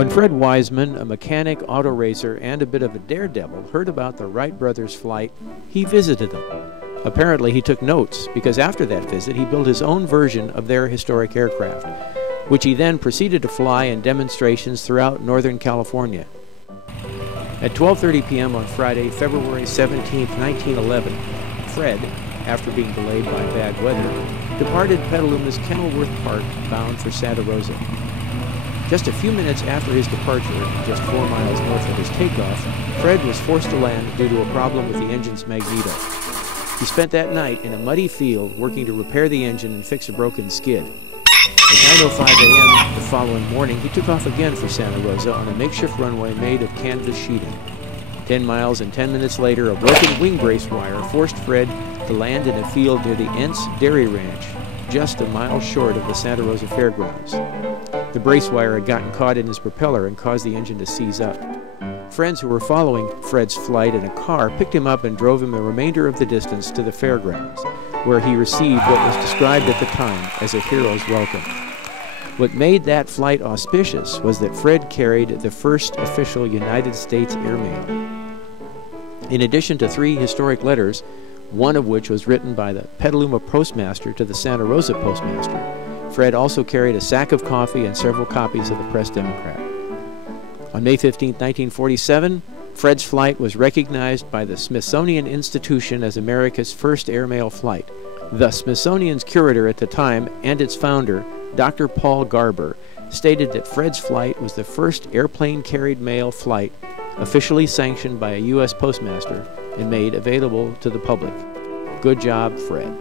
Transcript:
When Fred Wiseman, a mechanic, auto racer, and a bit of a daredevil, heard about the Wright brothers' flight, he visited them. Apparently he took notes, because after that visit he built his own version of their historic aircraft, which he then proceeded to fly in demonstrations throughout Northern California. At 12:30 p.m. on Friday, February 17, 1911, Fred, after being delayed by bad weather, departed Petaluma's Kenilworth Park bound for Santa Rosa. Just a few minutes after his departure, just 4 miles north of his takeoff, Fred was forced to land due to a problem with the engine's magneto. He spent that night in a muddy field working to repair the engine and fix a broken skid. At 9:05 a.m. the following morning, he took off again for Santa Rosa on a makeshift runway made of canvas sheeting. 10 miles and 10 minutes later, a broken wing brace wire forced Fred to land in a field near the Entz Dairy Ranch, just a mile short of the Santa Rosa Fairgrounds. The brace wire had gotten caught in his propeller and caused the engine to seize up. Friends who were following Fred's flight in a car picked him up and drove him the remainder of the distance to the fairgrounds, where he received what was described at the time as a hero's welcome. What made that flight auspicious was that Fred carried the first official United States airmail. In addition to 3 historic letters, one of which was written by the Petaluma postmaster to the Santa Rosa postmaster, Fred also carried a sack of coffee and several copies of the Press-Democrat. On May 15, 1947, Fred's flight was recognized by the Smithsonian Institution as America's first airmail flight. The Smithsonian's curator at the time and its founder, Dr. Paul Garber, stated that Fred's flight was the first airplane-carried mail flight officially sanctioned by a U.S. postmaster and made available to the public. Good job, Fred.